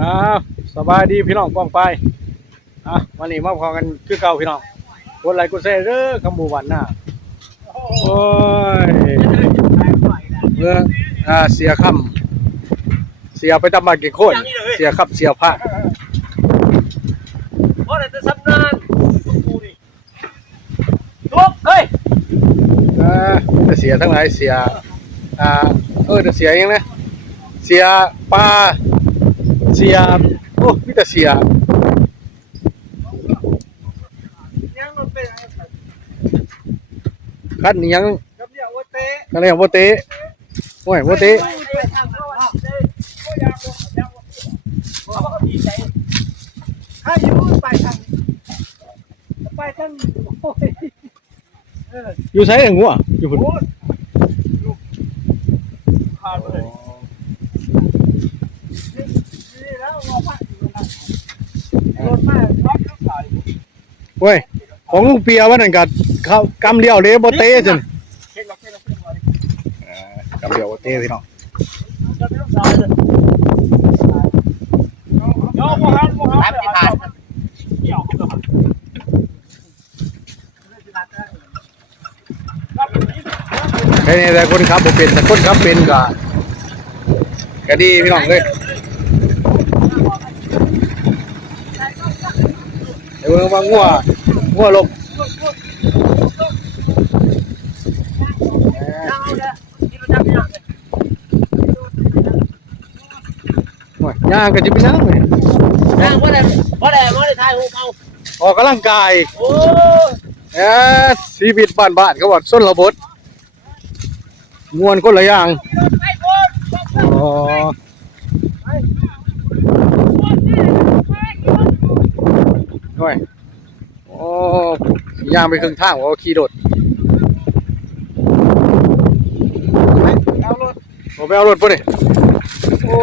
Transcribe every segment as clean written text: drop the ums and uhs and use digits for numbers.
อ่าสบายดีพี่น้องป้องไปวันนี้มาพอกันคือเก่าพี่น้องกดไลค์กดแชร์เด้อคำบูวันหน้าโอ้ยเมื่อเสียคำเสียไปตำมากี่คนเสียครับเสียผ้าเพราะอะไรจะซ้ำนานกูดิทุกเฮ้ยจะเสียทั้งหลายเสียจะเสียยังนะเสียปลาเสียโอ้มีแต่เสียคันนี้ยังกันเรียกว่าเตะโอ้ยว่าเตะถ้าอยู่ไปทางอยู่ใช้อย่างงัวอยู่พุ่นขาดเลยนี่แล้วว่าพักอยู่นะรถมากรถขายเว้ยของลุงเปียวันนั้นกับเขากำเดียวเลยโบเต้จนกำเดียวโบเต้พี่น้องไอ้นี่แต่คนขับบ่เป็นแต่คนขับเป็นก็ดีพี่น้องเลยเดี๋ยวมางัวลงย่างก็จะไปนั่งเลยย่างว่าได้ทายหูเอาออกกำลังกายโอ้ชีวิตบ้านเขาบอกส้นระบดมวนคนละอย่างอ๋อด้วยโอ้ย่างไปครึ่งทางว่าขี่รถเอารถผมไปเอารถป่ะนี่โอ้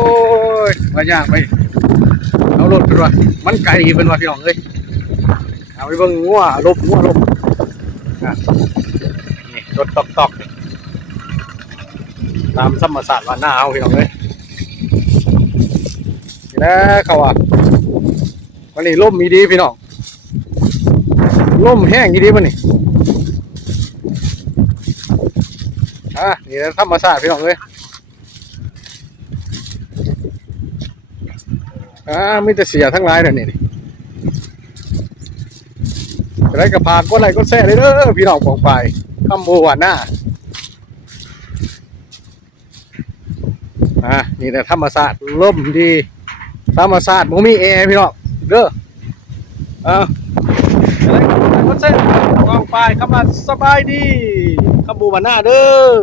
ยมาย่างไปเอารถเป็นว่ามันไกลเป็นว่าพี่น้องเลยเอาไปเบิ่งงัวลบนี่รถตอกตามธรรมศาสตร์ว่าหน้าเอาพี่น้องเลยนี่นะเขาว่าวันนี้ล่มมีดีพี่น้องล่มแห้งดีป่ะนี่นี่ธรรมศาสตร์พี่น้องเลยไม่จะเสียทั้งหลายเลยนี่จะได้กระพากก็ไรก็แซ่เลยเด้อพี่น้องของไปคำโบวาน่านี่แต่ธรรมศาสตร์ล่มดีธรรมศาสตร์มันมีแอร์พี่น้องเด้อจะได้กระพากก็แซ่ของไปคำว่าสบายดีคำโบวาน่าเด้อ